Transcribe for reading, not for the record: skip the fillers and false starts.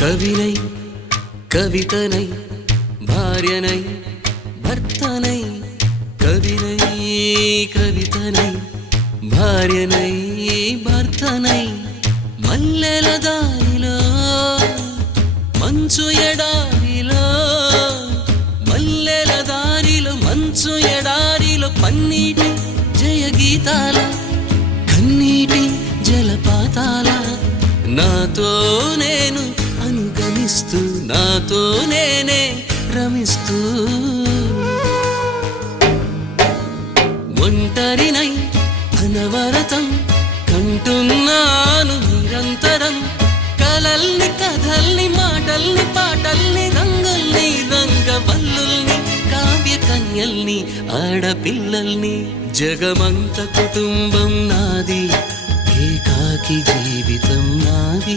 కవినై కవితనై భార్యనై భర్తనై కవినై కవితనై భార్యనై భర్తనై మల్లెల దారిలో మంచు ఎడారిలో మల్లెల దారిలో మంచు ఎడారిలో పన్నీటి జయ గీతాల కన్నీటి జలపాతాల నాతో నేను అనుగమిస్తూ నాతో నేనే రమిస్తూ ఒంటరినై అనవరతం కంటున్నాను నిరంతరం కలల్ని కథల్ని మాటల్ని పాటల్ని రంగుల్ని రంగవల్లుల్ని కావ్య కన్యల్ని ఆడపిల్లల్ని జగమంత కుటుంబం నాది ఏకాకి జీవితం నాది